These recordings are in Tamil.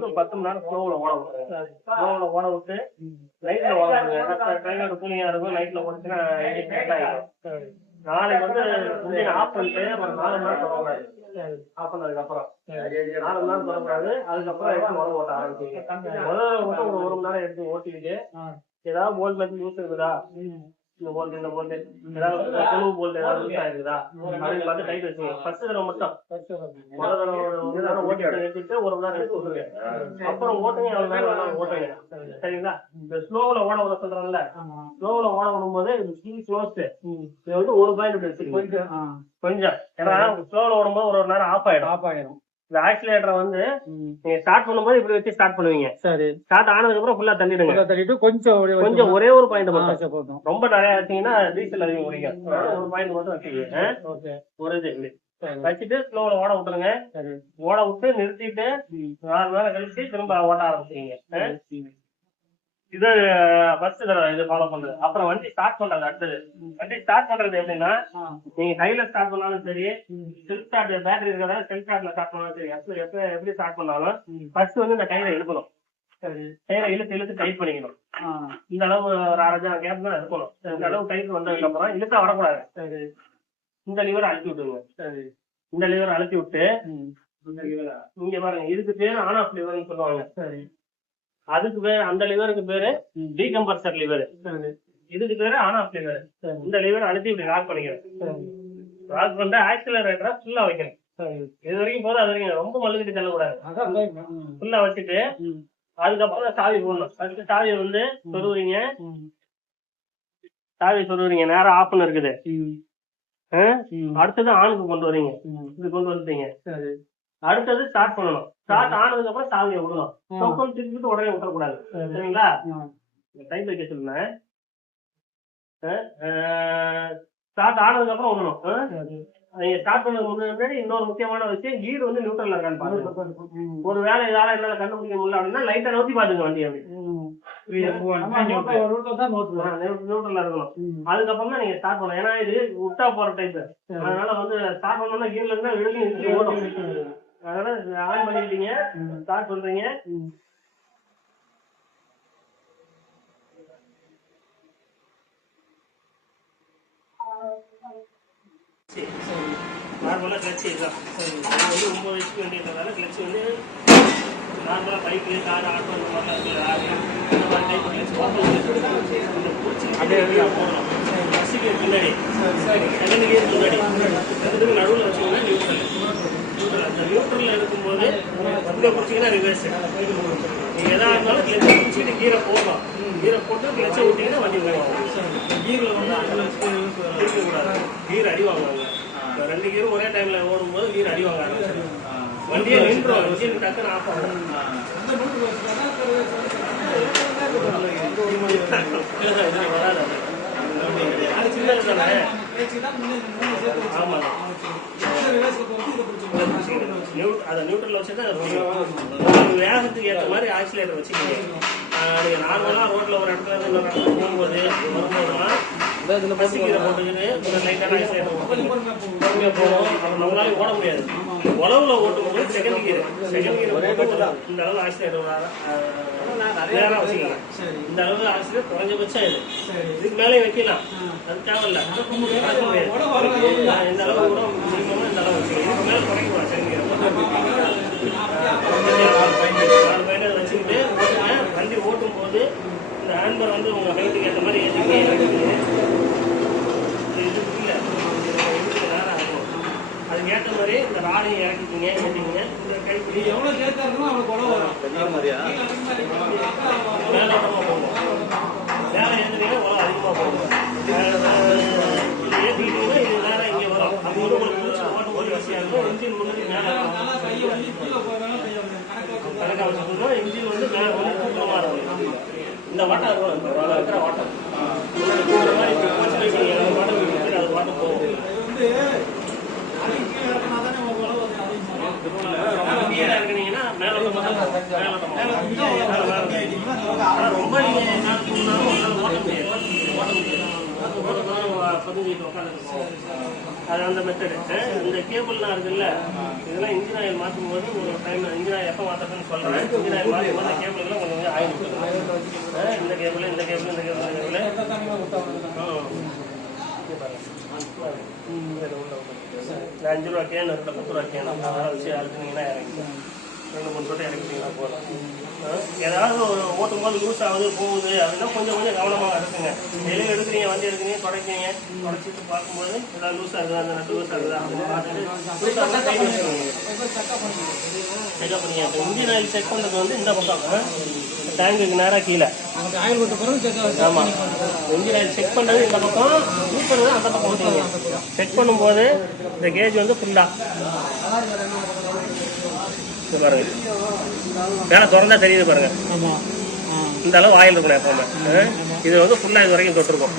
வந்து 10 மணி நேரம் ஸ்லோவில் ஓட விட்டுருங்க. ஸ்லோவில் ஓட விட்டு லைட்ல ஓட விடுங்க. ட்ரைனோட கூலிங்கா இருக்கும், லைட்ல ஓடிச்சுன்னா செட் ஆகிடும். நாளைக்கு வந்து இன்ஜின் ஆஃப் பண்ணிட்டு ஒரு 4 மணி நேரம் தொடக்கூடாது. ஆஃப் பண்ணதுக்கு அப்புறம் 4 மணி நேரம் தொடக்கூடாது. அதுக்கப்புறம் எடுத்து முதல்ல ஓட்ட ஆரம்பிச்சிங்க. முதல்ல மட்டும் ஒரு 1 மணி நேரம் எடுத்து ஓட்டிக்கிட்டு ஏதாவது போல்ட் மாதிரி யூஸ் இருக்குதா, இந்த போல்ட் ஏதாவது புழு போல்ட் ஏதாவது யூஸ் ஆயிருக்குதா அப்படின்னு பார்த்து டைட் வச்சுங்க. ஃபர்ஸ்ட் தடவை மட்டும் முதல் தடவை ஓட்டிட்டு நிறுத்திட்டு 1 மணி நேரம் எடுத்து விட்டுருங்க. அப்புறம் ஓட்டுங்க, எவ்வளவு நேரம் ஓட்டுங்க. சரிங்களா? இந்த ஸ்லோவில் ஓட விட சொல்றேன்ல, ஸ்லோவில் ஓட விடும்போது க்ளோஸ் இது வந்து 1 பாயிண்ட் கொஞ்சம். ஏன்னா ஸ்லோவில் ஓடும்போது 1 நேரம் ஆஃப் ஆயிடும். இந்த ஆக்சிலேட்டரை வந்து நீங்க ஸ்டார்ட் பண்ணும்போது இப்படி வச்சு ஸ்டார்ட் பண்ணுவீங்க. சரி, ஸ்டார்ட் ஆனதுக்கு அப்புறம் ஃபுல்லா தள்ளிட்டு கொஞ்சம் ஒரே ஒரு பாயிண்ட் மட்டும். ரொம்ப நிறைய வச்சீங்கன்னா டீசல் அதிகம் குடிக்கும். ஒரு பாயிண்ட் மட்டும் வச்சுக்கீங்க. ஒரு இது வச்சுட்டு ஸ்லோல ஓட விட்டுருங்க. ஓட விட்டு நிறுத்திட்டு 4 நேரம் கழிச்சு திரும்ப ஓட்ட ஆரம்பிச்சிங்க. இது ஃபர்ஸ்ட் தடவை இது ஃபாலோ பண்றது. அப்புறம் வண்டி ஸ்டார்ட் பண்றது. அடுத்தது வண்டி ஸ்டார்ட் பண்றது எப்படின்னா, நீங்க கையில ஸ்டார்ட் பண்ணாலும் சரி, செல்ஃப் ஸ்டார்ட் பேட்டரி இருக்கிறதா செல்ஃப் ஸ்டார்ட்ல ஸ்டார்ட் பண்ணாலும் சரி, எப்படி ஸ்டார்ட் பண்ணாலும் ஃபர்ஸ்ட் வந்து இந்த கையில இழுக்கணும். கையில இழுத்து டைட் பண்ணிக்கணும். இந்த அளவு ஒரு 1/2 கேப் தான் இருக்கணும். இந்த அளவு டைட் வந்ததுக்கு அப்புறம் இழுத்தா வரக்கூடாது. இந்த லிவரை அழுத்தி விட்டுருங்க. இந்த லிவரை அழுத்தி விட்டு இங்க பாருங்க, இதுக்கு பேரு ஆன் ஆஃப் லிவர்னு சொல்லுவாங்க. அதுக்கு பேரு, அந்த லிவருக்கு பேரு டீகம்பர்சர் லிவர். இதுக்கு பேரு ஆன் ஆஃப் லிவர். இந்த லிவர் அழுத்தி இப்படி லாக் பண்ணிக்கிறேன். லாக் பண்ணிட்டு ஆக்சிலரேட்டரை ஃபுல்லா வைக்கணும். இது வரைக்கும் போதும், அது வரைக்கும் ரொம்ப மல்லுக்கிட்டு செல்லக்கூடாது. ஃபுல்லா வச்சுட்டு அதுக்கப்புறம் சாவி போடணும். ஃபர்ஸ்ட் சாவியை வந்து சொருவுறீங்க. நேரம் ஆஃப்னு இருக்குது. அடுத்தது ஆனுக்கு கொண்டு வரீங்க. இது கொண்டு வந்துட்டீங்க. அடுத்தது ஸ்டார்ட் பண்ணணும். ஸ்டார்ட் ஆனதுக்கு அப்புறம் சாவியை விடணும். டோக்கன் திருப்பிட்டு உடனே விட்டுறக்கூடாது. சரிங்களா? டைம் வைக்க சொல்லுங்க. ஸ்டார்ட் ஆனதுக்கு அப்புறம் விடணும். நீங்க ஸ்டார்ட் பண்ணதுக்கு முன்னாடி இன்னொரு முக்கியமான விஷயம், கீர் வந்து நியூட்ரல்ல இருக்கான்னு பாருங்க. ஒரு வேலை இதால என்னால கண்டுபிடிக்க முடியல அப்படின்னா லைட்டா நோக்கி பாத்துங்க வண்டி. அப்படி நியூட்ரல்ல இருக்கணும். அதுக்கப்புறம் தான் நீங்க ஸ்டார்ட் பண்ணணும். ஏன்னா இது விட்டா போற டைப். அதனால வந்து ஸ்டார்ட் பண்ணோம்னா கீர்ல இருந்தா விழுந்து ஓடும். அதனால ஆன் பண்ணிட்டீங்க, ஸ்டார்ட் பண்றீங்க. நார்மலா கிளச்சு இதுதான். வந்து 9 வயசுக்கு வேண்டியதுனால கிளச்சு வந்து நார்மலா பைக்கு, கார், ஆட்டோ இந்த மாதிரி இந்த மாதிரி டைப் கிளச்சு போடணும். ஃபர்ஸ்ட் கியர் பின்னாடி, செகண்ட் கியர் முன்னாடி, ரெண்டுத்துக்கு நடுவில் வச்சுக்கோங்க. நியூட்ரல் அந்த நியூட்ரல்ல இருக்கும்போது இங்கே பிடிச்சிங்கன்னா ரிவர்ஸ். நீங்க எதா இருந்தாலும் கிளச்சை பிடிச்சிட்டு கீரை போடணும். கீரை போட்டு கிளச்சை விட்டீங்கன்னா வண்டி போகும். கீரில் வந்து அதில் இருக்கக்கூடாது. கீர் அடி வாங்குவாங்க. 2 கீரும் ஒரே டைம்ல ஓடும்போது கீர் அடி வாங்க ஆரம்பிச்சிடும். வண்டியை நின்றுடும். இன்ஜின் டக்குன்னு ஆஃப் ஆகும். வராது. அது சின்னது தானே. ஆமாம், அதை நியூட்ரல் வச்சுட்டு வேகத்துக்கு ஏற்ற மாதிரி ஆக்சிலேட்டர் வச்சுக்கோங்க. நீங்க நார்மலா ரோட்ல ஒரு இடத்துல இருந்து இன்னொரு இடத்துல போகும்போது கீரை போட்டுக்கிட்டு லைட்டான ஆக்சிலேட்டர் பொறுமையா போகணும். அப்புறம் நம்மளால ஓட முடியாது. உழவுல ஓட்டும் போது செகண்ட் கீரை போட்டு இந்த அளவு ஆக்சிலேட்டர் நேரம் வச்சுக்கலாம். இந்த அளவு ஆக்சிலேட்டர் குறைஞ்சபட்சம் இது. இதுக்கு மேலே வைக்கலாம், அது தேவையில்லை. இந்த அளவு கூட மினிமம் இந்த அளவு வச்சுக்கலாம். இதுக்கு மேலே குறைக்கலாம். செகண்ட் கீரை 4 பாயிண்ட் வச்சுக்கிட்டு ஓட்டுங்க. வண்டி ஓட்டும் போது இந்த ஹேண்ட்பர் வந்து உங்க ஹைட்டுக்கு ஏற்ற மாதிரி ஏற்றிக்கிட்டே அதுக்கு ஏற்ற மாதிரி இந்த ராடையும் இறக்கிக்கிங்க, ஏற்றிக்கிங்க. இந்த கைப்பிடி எவ்வளோ சேர்த்தா இருக்கணும் அவ்வளோ குழந்தை வரும். மேலோட்டமாக போகும். வேலை ஏற்றுனீங்கன்னா உழவு அதிகமாக போகும். ஏற்றிக்கிட்டீங்கன்னா இது நேரம் இங்கே வரும். அப்போ வந்து உங்களுக்கு பிடிச்சி ஓட்டும் போது வசதியாக இருக்கும். இன்ஜின் முன்னாடி மேலே கணக்காக வச்சுக்கணும். இன்ஜின் வந்து மேலே வந்து தூக்கமாக இருக்கும். இந்த வாட்டம் இருக்கும். இருக்கிற வாட்டம் இந்த மாதிரி வாட்டம் அது வாட்டம் போகும். இருக்கீங்கன்னா மேலோட்டமா ரொம்ப நீங்க ஓட்ட முடியாது. ஒரு பதினஞ்சு உட்காந்துருக்கோம். அது அந்த மெத்தடு. இந்த கேபிள்லாம் இருக்குல்ல, இதெல்லாம் இன்ஜின் ஆயில் மாற்றும் போது ஒரு டைம் இன்ஜின் ஆயில் எப்போ மாற்றணும்னு சொல்கிறேன். இன்ஜின் ஆயில் மாற்றும் போது கேபிள்லாம் கொஞ்சம் கொஞ்சம் ஆயில் கொடுத்துருக்கோம். இந்த கேபிள் இந்த கேபிள் இந்த கேபிள் இந்த கேபிள் 5 ரூபா கேன் இருக்கு, 10 ரூபா கேன் அதை வச்சு அழுத்தினீங்கன்னா இறங்கிடும். 2-3 சொட்டை இறக்கிட்டீங்கன்னா போதும். ஏதாவது ஒரு ஓட்டும் போது லூஸ் ஆகுது போகுது அப்படின்னா கொஞ்சம் கொஞ்சம் கவனமாக இருக்குங்க. வெளியில் எடுக்கிறீங்க, வண்டி எடுக்கிறீங்க, தொடச்சிங்க, தொடச்சிட்டு பார்க்கும்போது ஏதாவது லூஸ் ஆகுது, அந்த நட்டு லூஸ் ஆகுது அப்படின்னு பார்த்துட்டு லூஸ் ஆகுதுன்னா கை வச்சுக்கோங்க. செக்அப் பண்ணிங்க. இன்ஜின் ஆயில் செக் பண்ணுறது வந்து இந்த பக்கம் டேங்குக்கு நேராக கீழே. ஆமாம், இன்ஜின் ஆயில் செக் பண்ணுறது இந்த பக்கம், யூஸ் பண்ணுறது அந்த பக்கம் ஊற்றிங்க. செக் பண்ணும்போது இந்த கேஜ் வந்து ஃபுல்லாக பாருங்க, வேலை திறந்தா தெரியுது பாருங்க. இந்த அளவு ஆயில் இருக்கணும் எப்பவுமே. இது வந்து ஃபுல்லா இது வரைக்கும் தொட்டிருக்கும்.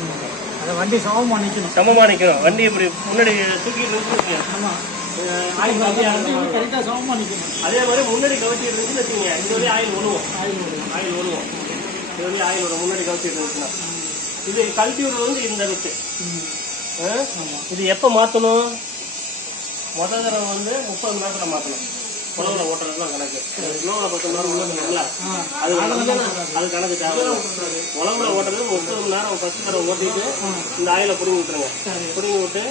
வண்டி சமமா நிக்கணும். வண்டி இப்படி முன்னாடி தூக்கிட்டு நிறுத்திருக்கீங்க, அதே மாதிரி முன்னாடி கவச்சிட்டு இருந்துச்சுன்னு வச்சுக்கோங்க, இது வரையும் ஆயில் ஒழுவும். இது வரையும் ஆயில் வரும் முன்னாடி கவச்சிட்டு இருந்துச்சுன்னா. இது கழட்டி விடுறது வந்து இந்த அளவுக்கு. இது எப்போ மாற்றணும்? முதல் தடவை வந்து 30 மணி நேரத்தில் மாற்றணும். உழவுல ஓட்டுறதுலாம் கணக்கு. உழவுல 10 மணி நேரம் ஓட்டுறீங்களா, அது கணக்கு தேவை. உழவுல ஓட்டுறது 30 மணி நேரம் ஃபர்ஸ்ட் தடவை ஓட்டிட்டு இந்த ஆயில புடுங்கி விட்டுருங்க. புடுங்கி விட்டு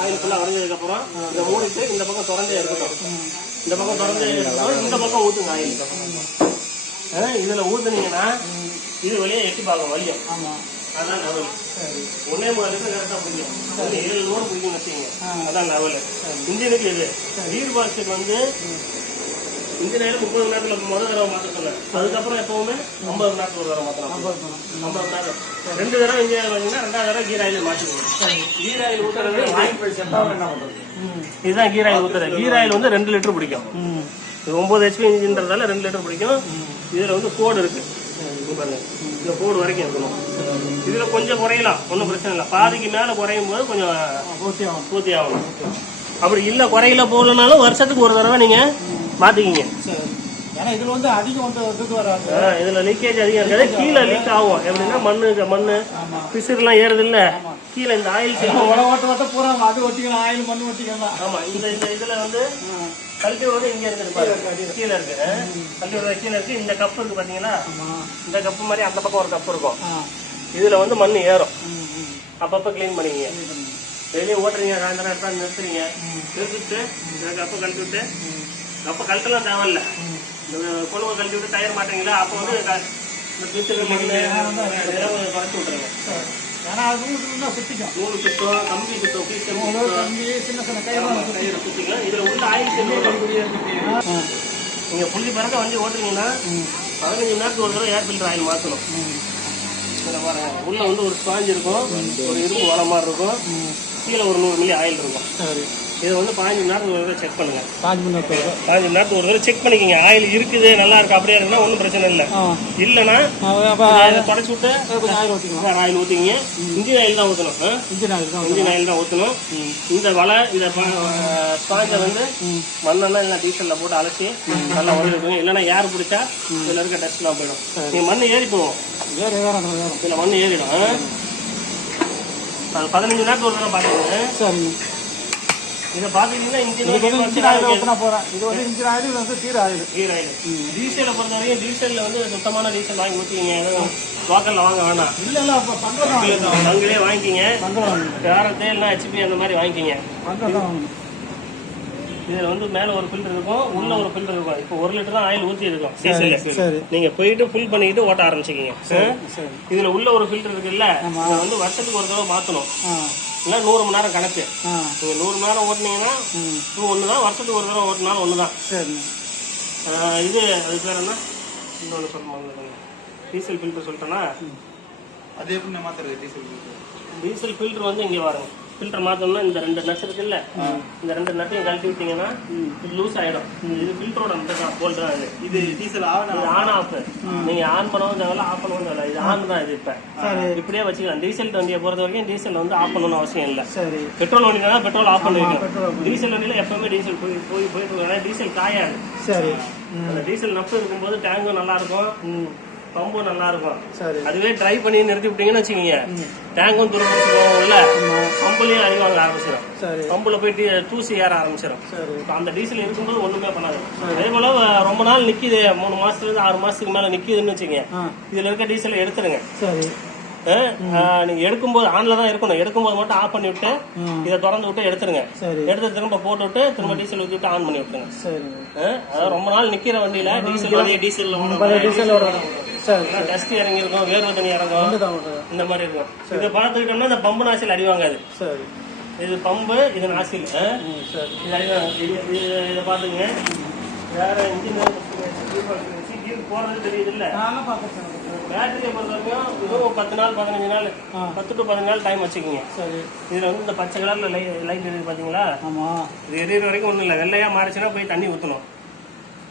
ஆயில் ஃபுல்லாக வரைஞ்சதுக்கு அப்புறம் இதை மூடிட்டு இந்த பக்கம் திறந்தே இருக்கட்டும். இந்த பக்கம் திறந்தே இருக்கட்டும். இந்த பக்கம் ஊற்றுங்க ஆயில். இதுல ஊத்துனீங்கன்னா இது வழியா எட்டி பார்க்கும் வலியும். அதான் லெவல். 1.3 லிட்டர் கரெக்டாக பிடிக்கும். 7 லோடு பிடிக்கும் வச்சுங்க. அதான் லெவல். இன்ஜினுக்கு இது ரீர் பாக்ஸுக்கு வந்து இன்ஜின் ஆயில் 30 மணி நேரத்தில் முதல் தடவை மாற்ற சொன்னேன். அதுக்கப்புறம் எப்பவுமே 50 மணி நேரத்தில் ஒரு தடவை மாற்றலாம். 50 மணி நேரம் 2 தடவை இன்ஜின் ஆயில் வாங்கினா 2வது தடவை கீர் ஆயில் மாற்றிக்கணும். கீர் ஆயில் ஊற்றுறது இதுதான் கீர் ஆயில் ஊற்றுறது. கீர் ஆயில் வந்து 2 லிட்டர் பிடிக்கும். 9 HP இன்ஜின்றதால 2 லிட்டர் பிடிக்கும். இதில் வந்து கோடு இருக்கு பாருங்க, இந்த கோடு வரைக்கும் இருக்கணும். இதுல கொஞ்சம் குறையலாம், ஒன்றும் பிரச்சனை இல்லை. பாதிக்கு மேல குறையும் போது கொஞ்சம் பூர்த்தி ஆகணும். அப்படி இல்லை குறையில போகலனாலும் வருஷத்துக்கு ஒரு தடவை நீங்க மாத்திக்கிங்க. இதுல வந்து அதிகம் இதுல லீக்கேஜ் அதிகம் இருக்காது. கீழே லீக் ஆகும். எப்படின்னா மண்ணு பிசுறுலாம் ஏறுது இல்ல, கீழே இந்த ஆயில் ஆமா. இந்த இதுல வந்து கல்வி விட இங்க இருக்கு, கீழே இருக்கு. கல்வி விட கீழே இருக்கு. இந்த கப்பு இருக்கு பாத்தீங்களா, இந்த கப்பு மாதிரி அந்த பக்கம் ஒரு கப்பு இருக்கும். இதுல வந்து மண் ஏறும். அப்பப்ப கிளீன் பண்ணிக்கிங்க. வெளியே ஓட்டுறீங்க, சாயந்தரம் இடத்துல நிறுத்துறீங்க, நிறுத்திட்டு இந்த கப்பை கழட்டி விட்டு, கப்பை கழட்டலாம் தேவையில்ல, இந்த கொழுவை கழட்டி விட்டு டயர் மாட்டீங்களா, அப்போ வந்து இந்த பிசுறு மண் குறைச்சி விட்டுருங்க. நூறு சுத்தம், கம்பி சுத்தம், சுத்திக்கலாம். இதுல உள்ள ஆயில் நீங்க புள்ளி பறக்க வண்டி ஓட்டுறீங்கன்னா 15 மணி நேரத்துக்கு ஒரு தடவை ஏர் ஃபில்டர் ஆயில் மாற்றணும். உள்ள வந்து ஒரு ஸ்பாஞ்ச் இருக்கும், ஒரு இரும்பு வலை மாதிரி இருக்கும், கீழே ஒரு 100 மில்லி ஆயில் இருக்கும். இதை வந்து 15 மணி நேரத்துக்கு ஒரு தடவை செக் பண்ணுங்க. 15 மணி நேரத்துக்கு ஒரு தடவை செக் பண்ணிக்கோங்க. ஆயில் இருக்குது, நல்லா இருக்கு, அப்படியே இருக்குன்னா ஒன்றும் பிரச்சனை இல்லை. இல்லைன்னா தொடச்சி விட்டு ஆயில் ஊற்றிங்க. இன்ஜின் ஆயில் தான் ஊற்றணும். இன்ஜின் ஆயில் தான் ஊற்றணும். இந்த வலை இந்த ஸ்பாஞ்சை வந்து மண்ணெல்லாம் இல்லை டீசலில் போட்டு அலசி நல்லா உடஞ்சிருக்குங்க. இல்லைன்னா ஏர் பிடிச்சா இதில் இருக்க டஸ்ட்லாம் போயிடும். நீங்கள் மண் ஏறி போவோம், இதில் மண் ஏறிடும். அது 15 மணி நேரத்துக்கு ஒரு தடவை பார்த்துக்கோங்க. சரி, இதை பாத்தீங்கன்னா டீசலை பொறுத்த வரைக்கும் டீசல்ல வந்து சுத்தமான டீசல் வாங்கி ஊற்றிங்க. லோக்கல்ல வாங்க வேணாம், அங்கேயே வாங்கிக்கிங்க. காரத்தே இல்லை HP அந்த மாதிரி வாங்கிக்கிங்க. இதுல வந்து மேல ஒரு ஃபில்டர் இருக்கும், உள்ள ஒரு ஃபில்டர் இருக்கும். இப்போ 1 லிட்டர் தான் ஆயில் ஊற்றி இருக்கும் டீசல்ல. நீங்க போயிட்டு ஃபுல் பண்ணிட்டு ஓட்ட ஆரம்பிச்சுக்கிங்க. இதுல உள்ள ஒரு ஃபில்டர் இருக்குல்ல, வந்து வருஷத்துக்கு ஒரு தடவை மாத்தணும். இல்லை 100 மணி நேரம் கணக்கு. நீங்க 100 மணி நேரம் ஓட்டினீங்கன்னா ஒண்ணுதான், வருஷத்துக்கு ஒரு தடவை ஓட்டினாலும் ஒண்ணுதான். இது அது பேர் என்ன, இன்னொன்று சொல்லுவாங்க, டீசல் ஃபில்டர் சொல்லிட்டேன்னா அது எப்படி மாத்துறது? டீசல் ஃபில்டர் வந்து இங்கே பாருங்க, ஃபில்டர் மாத்தணும்னா இந்த 2 நட்ஸ் இருக்குல்ல, இந்த 2 நட்டையும் கழட்டி விட்டீங்கன்னா இது லூஸ் ஆயிடும். இது ஃபில்டரோட போல்ட் தான். இது டீசல் ஆன் ஆஃப். நீங்க ஆன் பண்ணவும் தேவையில்ல, ஆஃப் பண்ணவும் தேவையில்ல. இது ஆன் தான். இது இப்ப இப்படியே வச்சுக்கலாம். டீசல் வண்டியை பொறுத்த வரைக்கும் டீசல் வந்து ஆஃப் பண்ணணும்னு அவசியம் இல்லை. பெட்ரோல் வண்டினா பெட்ரோல் ஆஃப் பண்ணி வைக்கணும். டீசல் வண்டியில எப்பவுமே டீசல் போய் டீசல் காயாது. சரி, அந்த டீசல் நப்பு இருக்கும்போது டேங்கும் நல்லா இருக்கும், பம்பும் நல்லா இருக்கும். சரி. அதுவே ட்ரை பண்ணி நிறுத்தி விட்டீங்கன்னு வச்சுக்கோங்க, டேங்கும் துருப்பிடிச்சிடும், உள்ள பம்புலயும் அடி வாங்க ஆரம்பிச்சிடும். சரி. பம்புல போயிட்டு தூசி ஏற ஆரம்பிச்சிடும். சரி. அந்த டீசல் இருக்கும்போது ஒண்ணுமே பண்ணாது. அதே போல ரொம்ப நாள் நிக்குது, 3 மாசத்துல இருந்து 6 மாசத்துக்கு மேல நிக்குதுன்னு வச்சுக்கோங்க, இதுல இருக்க டீசல் எடுத்துருங்க. சரி. நீங்க எடுக்கும்போது ஆன்ல தான் இருக்கணும். எடுக்கும்போது மட்டும் ஆஃப் பண்ணி விட்டு இதை திறந்து விட்டு எடுத்துருங்க. எடுத்து திரும்ப போட்டு விட்டு திரும்ப டீசல் ஊற்றி விட்டு ஆன் பண்ணி விட்டுருங்க. அதாவது ரொம்ப நாள் நிக்கிற வண்டியில டீசல் டஸ்ட் இறங்கி இருக்கும், வேர்வை தண்ணி இறங்கும், இந்த மாதிரி இருக்கும். இதை பார்த்துக்கிட்டோம்னா இந்த பம்பு நாசில் அடி வாங்காது. இது பம்பு, இது நாசில். இதை பாத்துங்க. வேற இன்ஜின் போறது தெரியுது இல்ல, பேட்டரியை பொறுத்த வரைக்கும் இதுவும் 10 நாள் 15 நாள் 10 to 15 நாள் டைம் வச்சுக்கோங்க. இதுல வந்து இந்த பச்சை கலர்ல லைட் எரியுது பாத்தீங்களா, இது எரியற வரைக்கும் ஒண்ணும் இல்ல. வெள்ளையா மாறிச்சுன்னா போய் தண்ணி ஊத்தணும்.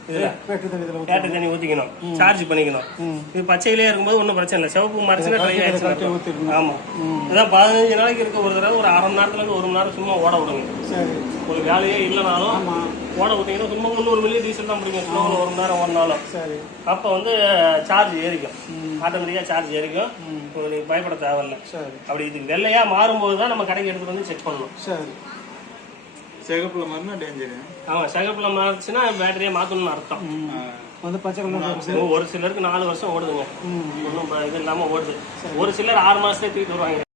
இதுல பேட்டரி தண்ணி ஊத்திக்கணும், சார்ஜ் பண்ணிக்கணும். இது பச்சையிலே இருக்கும்போது ஒன்றும் பிரச்சனை இல்லை. சிவப்பு மாறிச்சுன்னா ட்ரை ஆயிடுச்சு. ஆமா, இதான் 15 நாளைக்கு இருக்க ஒரு தடவை ஒரு 1/2 மணி நேரத்துல இருந்து 1 மணி நேரம் சும்மா ஓட விடுங்க. ஒரு வேலையே இல்லைனாலும் ஓட விட்டீங்கன்னா சும்மா 300 மில்லி டீசல் தான் பிடிக்கும். ஸ்லோவில் 1 மணி நேரம் ஓடினாலும் அப்ப வந்து சார்ஜ் ஏறிக்கும், ஆட்டோமேட்டிக்கா சார்ஜ் ஏறிக்கும். நீங்க பயப்பட தேவையில்லை. அப்படி இதுக்கு வெள்ளையா மாறும்போது தான் நம்ம கடைக்கு எடுத்துட்டு வந்து செக் பண்ணணும். சிகப்புல மாறினா டேஞ்சர். ஆமா, சிகப்புல மாறிச்சுன்னா பேட்டரியை மாத்தணும்னு அர்த்தம். வந்து பச்சை கலர் ஒரு சிலருக்கு 4 வருஷம் ஓடுதுங்க, ஒன்றும் இது இல்லாம ஓடுது. ஒரு சிலர் 6 மாசத்துக்கு தூக்கிட்டு வருவாங்க.